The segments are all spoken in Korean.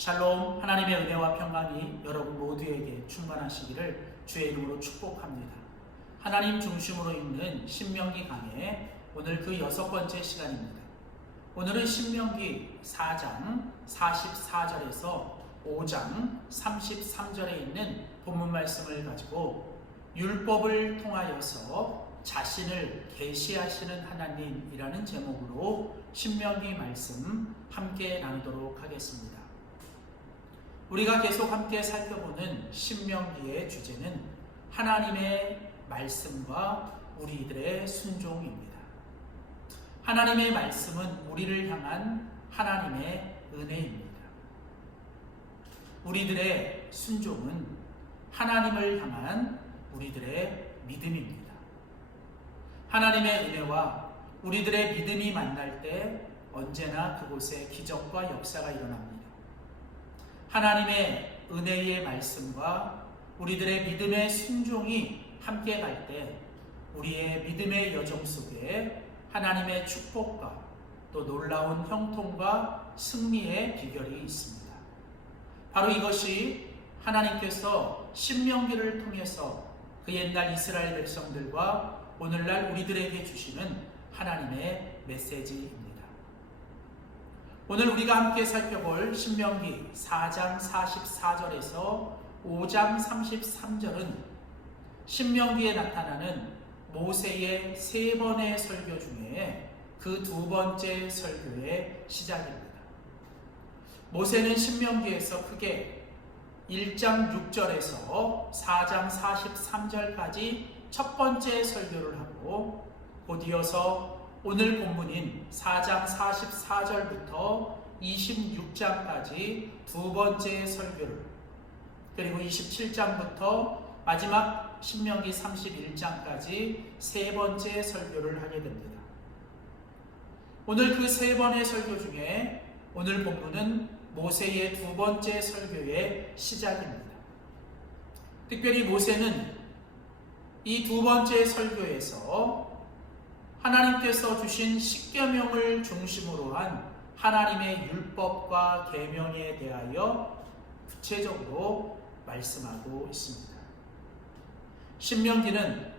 샬롬, 하나님의 은혜와 평강이 여러분 모두에게 충만하시기를 주의 이름으로 축복합니다. 하나님 중심으로 있는 신명기 강의 오늘 그 6번째 시간입니다. 오늘은 신명기 4장 44절에서 5장 33절에 있는 본문 말씀을 가지고 율법을 통하여서 자신을 계시하시는 하나님이라는 제목으로 신명기 말씀 함께 나누도록 하겠습니다. 우리가 계속 함께 살펴보는 신명기의 주제는 하나님의 말씀과 우리들의 순종입니다. 하나님의 말씀은 우리를 향한 하나님의 은혜입니다. 우리들의 순종은 하나님을 향한 우리들의 믿음입니다. 하나님의 은혜와 우리들의 믿음이 만날 때 언제나 그곳에 기적과 역사가 일어납니다. 하나님의 은혜의 말씀과 우리들의 믿음의 순종이 함께 갈 때 우리의 믿음의 여정 속에 하나님의 축복과 또 놀라운 형통과 승리의 비결이 있습니다. 바로 이것이 하나님께서 신명기를 통해서 그 옛날 이스라엘 백성들과 오늘날 우리들에게 주시는 하나님의 메시지입니다. 오늘 우리가 함께 살펴볼 신명기 4장 44절에서 5장 33절은 신명기에 나타나는 모세의 3번의 설교 중에 그 2번째 설교의 시작입니다. 모세는 신명기에서 크게 1장 6절에서 4장 43절까지 첫 번째 설교를 하고 곧 이어서 오늘 본문인 4장 44절부터 26장까지 두 번째 설교를, 그리고 27장부터 마지막 신명기 31장까지 세 번째 설교를 하게 됩니다. 오늘 그 세 번의 설교 중에 오늘 본문은 모세의 두 번째 설교의 시작입니다. 특별히 모세는 이 두 번째 설교에서 하나님께서 주신 십계명을 중심으로 한 하나님의 율법과 계명에 대하여 구체적으로 말씀하고 있습니다. 신명기는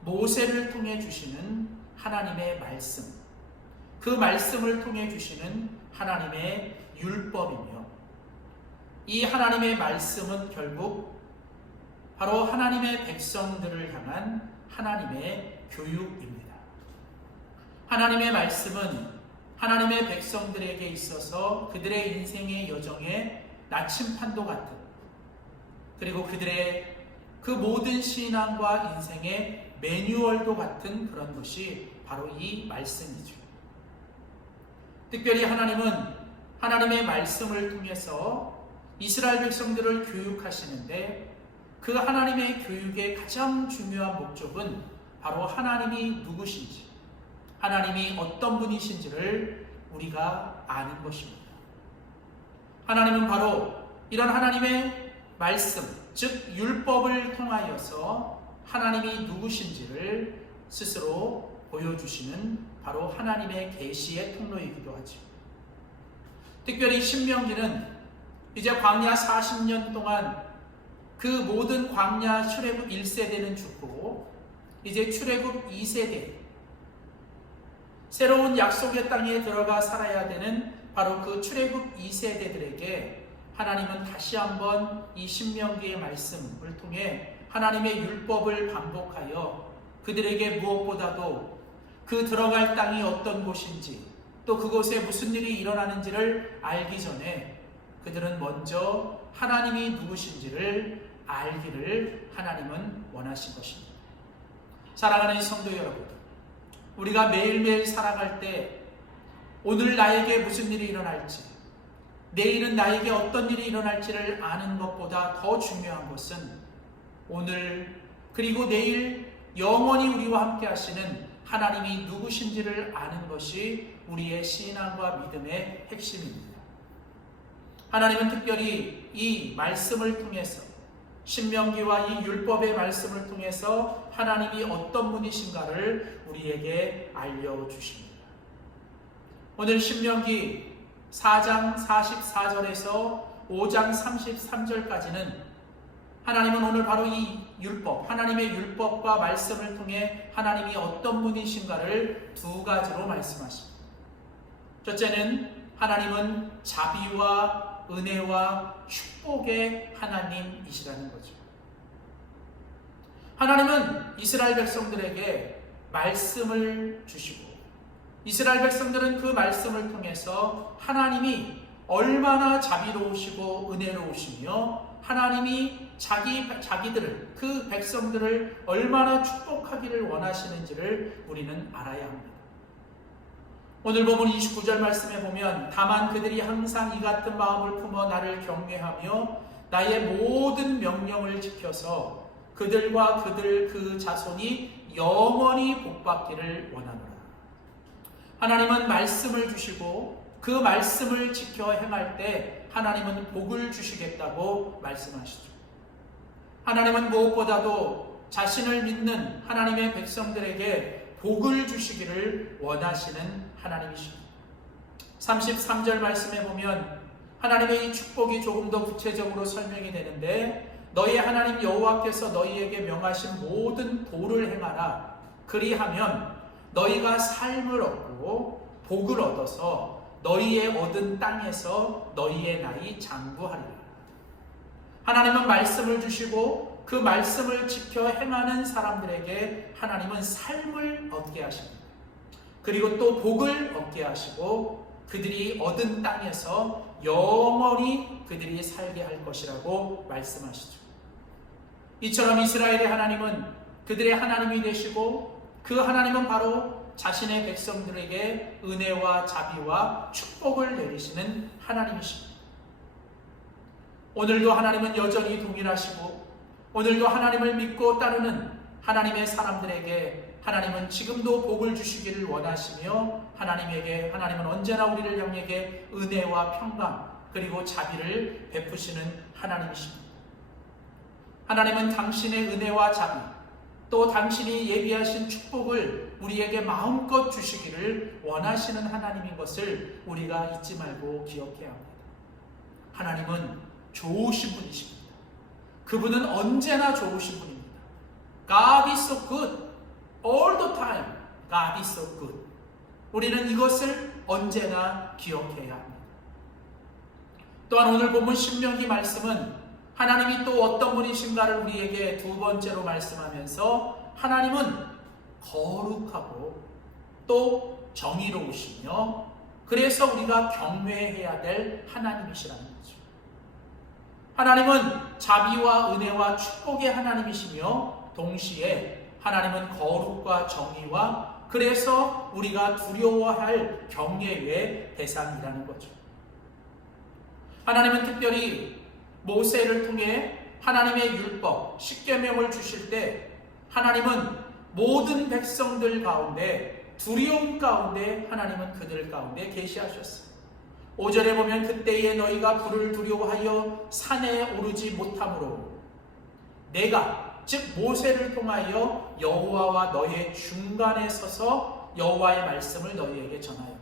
모세를 통해 주시는 하나님의 말씀, 그 말씀을 통해 주시는 하나님의 율법이며, 이 하나님의 말씀은 결국 바로 하나님의 백성들을 향한 하나님의 교육입니다. 하나님의 말씀은 하나님의 백성들에게 있어서 그들의 인생의 여정의 나침판도 같은, 그리고 그들의 그 모든 신앙과 인생의 매뉴얼도 같은 그런 것이 바로 이 말씀이죠. 특별히 하나님은 하나님의 말씀을 통해서 이스라엘 백성들을 교육하시는데, 그 하나님의 교육의 가장 중요한 목적은 바로 하나님이 누구신지, 하나님이 어떤 분이신지를 우리가 아는 것입니다. 하나님은 바로 이런 하나님의 말씀, 즉 율법을 통하여서 하나님이 누구신지를 스스로 보여주시는 바로 하나님의 계시의 통로이기도 하죠. 특별히 신명기는 이제 광야 40년 동안 그 모든 광야 출애굽 1세대는 죽고 이제 출애굽 2세대, 새로운 약속의 땅에 들어가 살아야 되는 바로 그 출애굽 2세대들에게 하나님은 다시 한번 이 신명기의 말씀을 통해 하나님의 율법을 반복하여 그들에게 무엇보다도 그 들어갈 땅이 어떤 곳인지, 또 그곳에 무슨 일이 일어나는지를 알기 전에 그들은 먼저 하나님이 누구신지를 알기를 하나님은 원하신 것입니다. 사랑하는 성도 여러분, 우리가 매일매일 살아갈 때 오늘 나에게 무슨 일이 일어날지, 내일은 나에게 어떤 일이 일어날지를 아는 것보다 더 중요한 것은 오늘 그리고 내일 영원히 우리와 함께 하시는 하나님이 누구신지를 아는 것이 우리의 신앙과 믿음의 핵심입니다. 하나님은 특별히 이 말씀을 통해서, 신명기와 이 율법의 말씀을 통해서 하나님이 어떤 분이신가를 우리에게 알려주십니다. 오늘 신명기 4장 44절에서 5장 33절까지는 하나님은 오늘 바로 이 율법, 하나님의 율법과 말씀을 통해 하나님이 어떤 분이신가를 두 가지로 말씀하십니다. 첫째는 하나님은 자비와 은혜와 축복의 하나님이시라는 거죠. 하나님은 이스라엘 백성들에게 말씀을 주시고 이스라엘 백성들은 그 말씀을 통해서 하나님이 얼마나 자비로우시고 은혜로우시며 하나님이 자기들을, 그 백성들을 얼마나 축복하기를 원하시는지를 우리는 알아야 합니다. 오늘 본문 29절 말씀에 보면 다만 그들이 항상 이 같은 마음을 품어 나를 경외하며 나의 모든 명령을 지켜서 그들과 그 자손이 영원히 복받기를 원하노라. 하나님은 말씀을 주시고 그 말씀을 지켜 행할 때 하나님은 복을 주시겠다고 말씀하시죠. 하나님은 무엇보다도 자신을 믿는 하나님의 백성들에게 복을 주시기를 원하시는 하나님이십니다. 33절 말씀에 보면 하나님의 이 축복이 조금 더 구체적으로 설명이 되는데 너희 하나님 여호와께서 너희에게 명하신 모든 도를 행하라. 그리하면 너희가 삶을 얻고 복을 얻어서 너희의 얻은 땅에서 너희의 날이 장구하리라. 하나님은 말씀을 주시고 그 말씀을 지켜 행하는 사람들에게 하나님은 삶을 얻게 하십니다. 그리고 또 복을 얻게 하시고 그들이 얻은 땅에서 영원히 그들이 살게 할 것이라고 말씀하시죠. 이처럼 이스라엘의 하나님은 그들의 하나님이 되시고 그 하나님은 바로 자신의 백성들에게 은혜와 자비와 축복을 내리시는 하나님이십니다. 오늘도 하나님은 여전히 동일하시고 오늘도 하나님을 믿고 따르는 하나님의 사람들에게 하나님은 지금도 복을 주시기를 원하시며 하나님은 언제나 우리를 향해 은혜와 평강 그리고 자비를 베푸시는 하나님이십니다. 하나님은 당신의 은혜와 자비 또 당신이 예비하신 축복을 우리에게 마음껏 주시기를 원하시는 하나님인 것을 우리가 잊지 말고 기억해야 합니다. 하나님은 좋으신 분이십니다. 그분은 언제나 좋으신 분입니다. God is so good. All the time. God is so good. 우리는 이것을 언제나 기억해야 합니다. 또한 오늘 본문 신명기 말씀은 하나님이 또 어떤 분이신가를 우리에게 두 번째로 말씀하면서 하나님은 거룩하고 또 정의로우시며 그래서 우리가 경외해야 될 하나님이시라는 거죠. 하나님은 자비와 은혜와 축복의 하나님이시며 동시에 하나님은 거룩과 정의와 그래서 우리가 두려워할 경외의 대상이라는 거죠. 하나님은 특별히 모세를 통해 하나님의 율법, 십계명을 주실 때 하나님은 모든 백성들 가운데 두려움 가운데 하나님은 그들 가운데 계시하셨어요. 5절에 보면 그때에 너희가 불을 두려워하여 산에 오르지 못하므로 내가 즉 모세를 통하여 여호와와 너의 중간에 서서 여호와의 말씀을 너희에게 전하였다.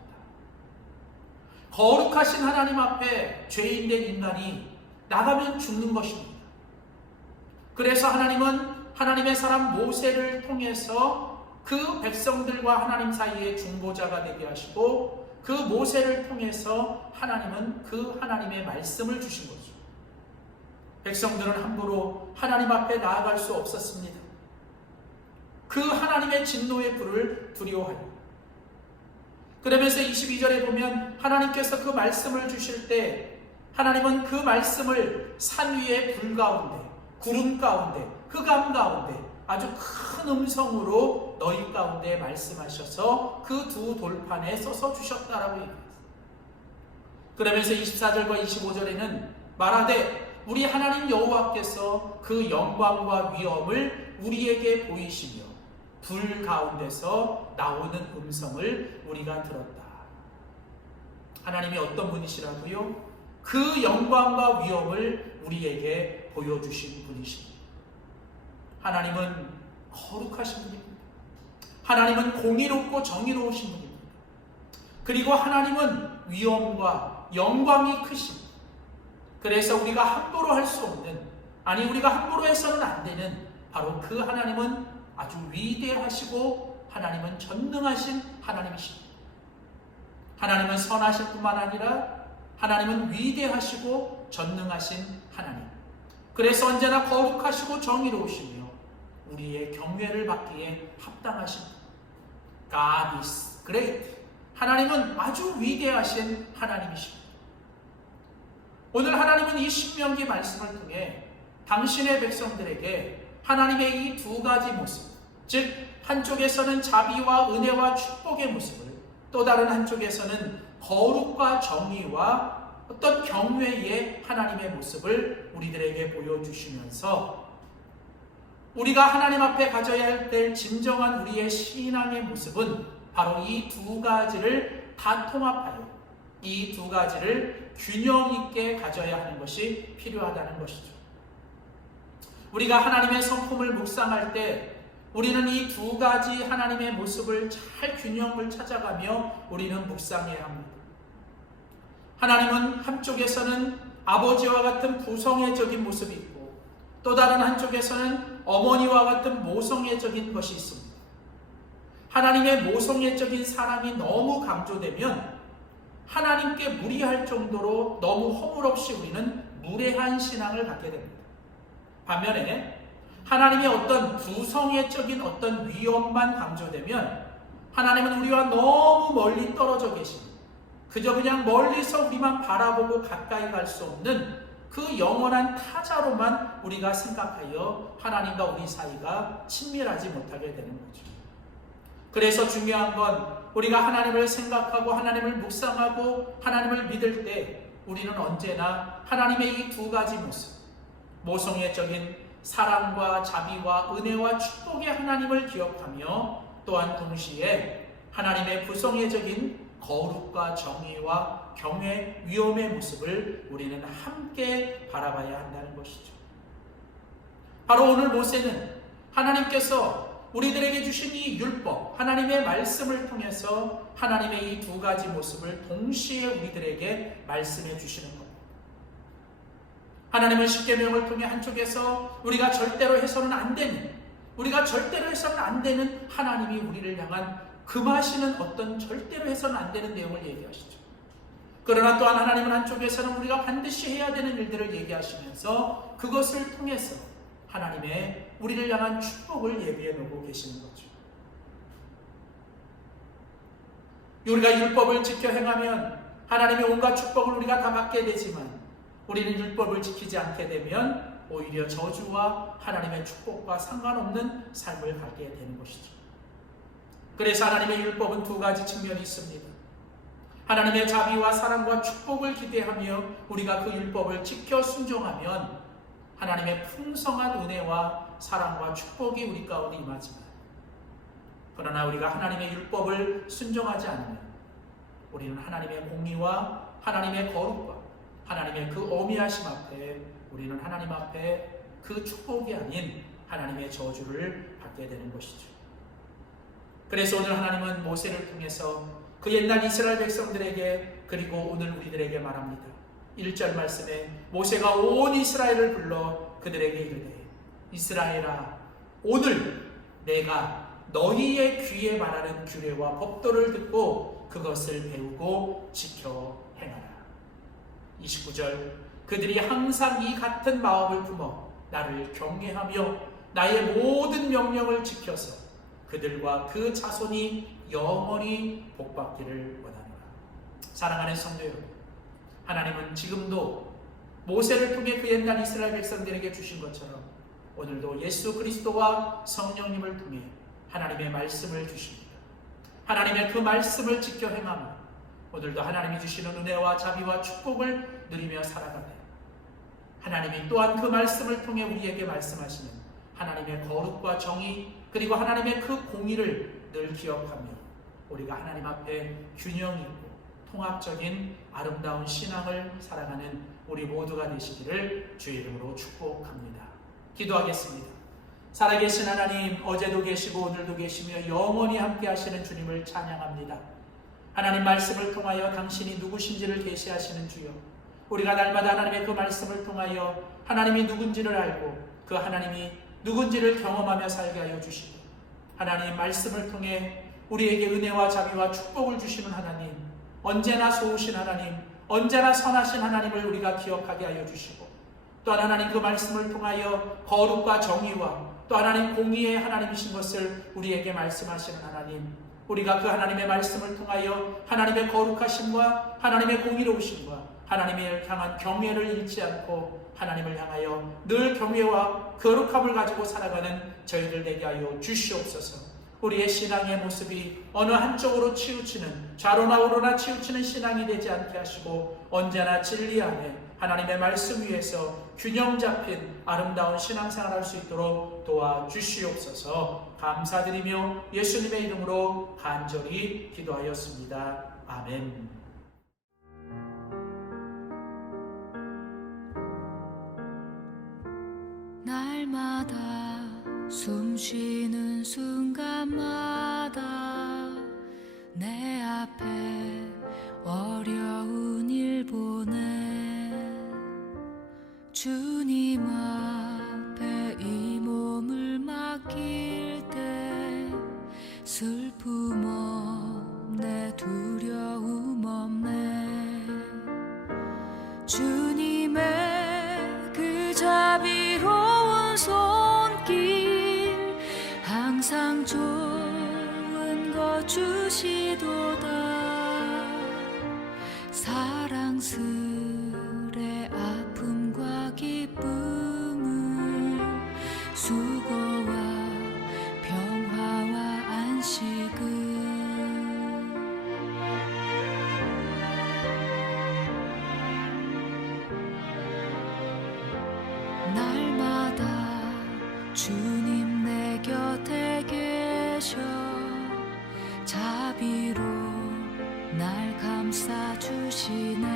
거룩하신 하나님 앞에 죄인된 인간이 나가면 죽는 것입니다. 그래서 하나님은 하나님의 사람 모세를 통해서 그 백성들과 하나님 사이의 중보자가 되게 하시고 그 모세를 통해서 하나님은 그 하나님의 말씀을 주신 거죠. 백성들은 함부로 하나님 앞에 나아갈 수 없었습니다. 그 하나님의 진노의 불을 두려워하여. 그러면서 22절에 보면 하나님께서 그 말씀을 주실 때 하나님은 그 말씀을 산 위에 불 가운데, 구름 가운데, 흑암 가운데 아주 큰 음성으로 너희 가운데 말씀하셔서 그 두 돌판에 써서 주셨다라고 얘기했어요. 그러면서 24절과 25절에는 말하되 우리 하나님 여호와께서 그 영광과 위엄을 우리에게 보이시며 불 가운데서 나오는 음성을 우리가 들었다. 하나님이 어떤 분이시라고요? 그 영광과 위엄을 우리에게 보여주신 분이십니다. 하나님은 거룩하신 분입니다. 하나님은 공의롭고 정의로우신 분입니다. 그리고 하나님은 위엄과 영광이 크십니다. 그래서 우리가 함부로 할 수 없는, 아니 우리가 함부로 해서는 안 되는 바로 그 하나님은 아주 위대하시고 하나님은 전능하신 하나님이십니다. 하나님은 선하실 뿐만 아니라 하나님은 위대하시고 전능하신 하나님. 그래서 언제나 거룩하시고 정의로우시며 우리의 경외를 받기에 합당하신 God is great. 하나님은 아주 위대하신 하나님이십니다. 오늘 하나님은 이 신명기 말씀을 통해 당신의 백성들에게 하나님의 이 두 가지 모습, 즉 한쪽에서는 자비와 은혜와 축복의 모습을, 또 다른 한쪽에서는 거룩과 정의와 어떤 경외의 하나님의 모습을 우리들에게 보여주시면서 우리가 하나님 앞에 가져야 될 진정한 우리의 신앙의 모습은 바로 이 두 가지를 다 통합하여 이 두 가지를 균형 있게 가져야 하는 것이 필요하다는 것이죠. 우리가 하나님의 성품을 묵상할 때 우리는 이 두 가지 하나님의 모습을 잘 균형을 찾아가며 우리는 묵상해야 합니다. 하나님은 한쪽에서는 아버지와 같은 부성애적인 모습이 있고 또 다른 한쪽에서는 어머니와 같은 모성애적인 것이 있습니다. 하나님의 모성애적인 사랑이 너무 강조되면 하나님께 무리할 정도로 너무 허물없이 우리는 무례한 신앙을 갖게 됩니다. 반면에 하나님의 어떤 부성애적인 어떤 위엄만 강조되면 하나님은 우리와 너무 멀리 떨어져 계십니다. 그저 그냥 멀리서 우리만 바라보고 가까이 갈 수 없는 그 영원한 타자로만 우리가 생각하여 하나님과 우리 사이가 친밀하지 못하게 되는 거죠. 그래서 중요한 건 우리가 하나님을 생각하고 하나님을 묵상하고 하나님을 믿을 때 우리는 언제나 하나님의 이 두 가지 모습, 모성애적인 사랑과 자비와 은혜와 축복의 하나님을 기억하며 또한 동시에 하나님의 부성애적인 거룩과 정의와 경외, 위엄의 모습을 우리는 함께 바라봐야 한다는 것이죠. 바로 오늘 모세는 하나님께서 우리들에게 주신 이 율법, 하나님의 말씀을 통해서 하나님의 이 두 가지 모습을 동시에 우리들에게 말씀해 주시는 겁니다. 하나님은 십계명을 통해 한쪽에서 우리가 절대로 해서는 안 되는, 우리가 절대로 해서는 안 되는 하나님이 우리를 향한 금하시는 어떤 절대로 해서는 안 되는 내용을 얘기하시죠. 그러나 또한 하나님은 한쪽에서는 우리가 반드시 해야 되는 일들을 얘기하시면서 그것을 통해서 하나님의 우리를 향한 축복을 예비해 놓고 계시는 거죠. 우리가 율법을 지켜 행하면 하나님의 온갖 축복을 우리가 다 받게 되지만 우리는 율법을 지키지 않게 되면 오히려 저주와 하나님의 축복과 상관없는 삶을 갖게 되는 것이죠. 그래서 하나님의 율법은 두 가지 측면이 있습니다. 하나님의 자비와 사랑과 축복을 기대하며 우리가 그 율법을 지켜 순종하면 하나님의 풍성한 은혜와 사랑과 축복이 우리 가운데 임하지만 그러나 우리가 하나님의 율법을 순종하지 않으면 우리는 하나님의 공의와 하나님의 거룩과 하나님의 그 어미하심 앞에 우리는 하나님 앞에 그 축복이 아닌 하나님의 저주를 받게 되는 것이죠. 그래서 오늘 하나님은 모세를 통해서 그 옛날 이스라엘 백성들에게 그리고 오늘 우리들에게 말합니다. 1절 말씀에 모세가 온 이스라엘을 불러 그들에게 이르되 이스라엘아 오늘 내가 너희의 귀에 말하는 규례와 법도를 듣고 그것을 배우고 지켜 행하라. 29절 그들이 항상 이 같은 마음을 품어 나를 경외하며 나의 모든 명령을 지켜서 그들과 그 자손이 영원히 복받기를 원하노라. 사랑하는 성도 여러분, 하나님은 지금도 모세를 통해 그 옛날 이스라엘 백성들에게 주신 것처럼 오늘도 예수 그리스도와 성령님을 통해 하나님의 말씀을 주십니다. 하나님의 그 말씀을 지켜 행하며 오늘도 하나님이 주시는 은혜와 자비와 축복을 누리며 살아가되 하나님이 또한 그 말씀을 통해 우리에게 말씀하시는 하나님의 거룩과 정의 그리고 하나님의 그 공의를 늘 기억하며 우리가 하나님 앞에 균형 있고 통합적인 아름다운 신앙을 살아가는 우리 모두가 되시기를 주의 이름으로 축복합니다. 기도하겠습니다. 살아계신 하나님, 어제도 계시고 오늘도 계시며 영원히 함께 하시는 주님을 찬양합니다. 하나님 말씀을 통하여 당신이 누구신지를 계시하시는 주여, 우리가 날마다 하나님의 그 말씀을 통하여 하나님이 누군지를 알고 그 하나님이 누군지를 경험하며 살게 하여 주시고, 하나님 말씀을 통해 우리에게 은혜와 자비와 축복을 주시는 하나님, 언제나 좋으신 하나님, 언제나 선하신 하나님을 우리가 기억하게 하여 주시고, 또한 하나님 그 말씀을 통하여 거룩과 정의와 또 하나님 공의의 하나님이신 것을 우리에게 말씀하시는 하나님, 우리가 그 하나님의 말씀을 통하여 하나님의 거룩하심과 하나님의 공의로우심과 하나님을 향한 경외를 잃지 않고 하나님을 향하여 늘 경외와 거룩함을 가지고 살아가는 저희들 되게 하여 주시옵소서. 우리의 신앙의 모습이 어느 한쪽으로 치우치는, 좌로나 우로나 치우치는 신앙이 되지 않게 하시고 언제나 진리 안에 하나님의 말씀 위에서 균형 잡힌 아름다운 신앙생활 할 수 있도록 도와주시옵소서. 감사드리며 예수님의 이름으로 간절히 기도하였습니다. 아멘. 날마다 숨 쉬는 순간마다 내 앞에 어려운 일 보내 주님 앞에 이 몸을 맡길 때 슬픔 없네, 두려움 없네. 주님의 그 자비로운 손길 항상 좋은 것 주시도다. 사랑스레 아픔과 기쁨을, 수고와 평화와 안식을 날마다 주님 내 곁에 계셔 자비로 날 감싸주시네.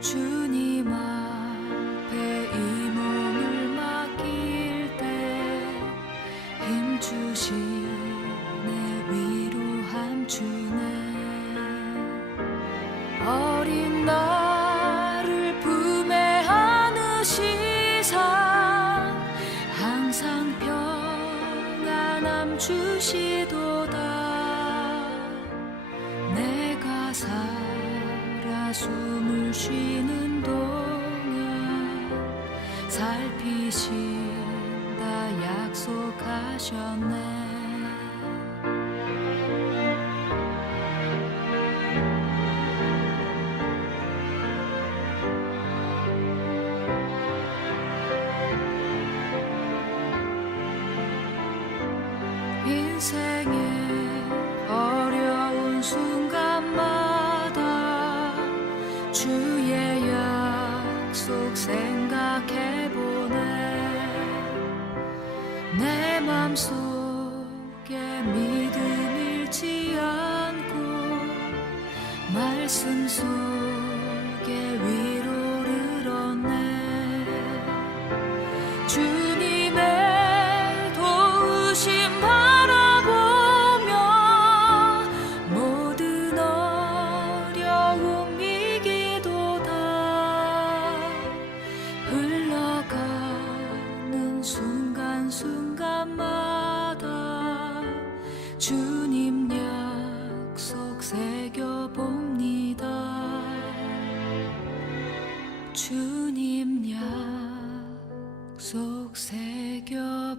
주님 앞에 이 몸을 맡길 때 힘주시네, 위로함 주네. 어린 나를 품에 안으시사 항상 평안함 주시도다. 내가 살아 숨을 쉬는 동안 살피신다 약속하셨네. 인생의 어려운 순간마다 주의 약속 생각해보네. 내 맘속에 믿음 잃지 않고 말씀 속에 위로를 얻네. 주님의 도우심 바라보며 모든 어려움 이기도다. 흘러가는 순간순간마다 주님 약속 새겨봅니다. 주님 약속 새겨봅니다.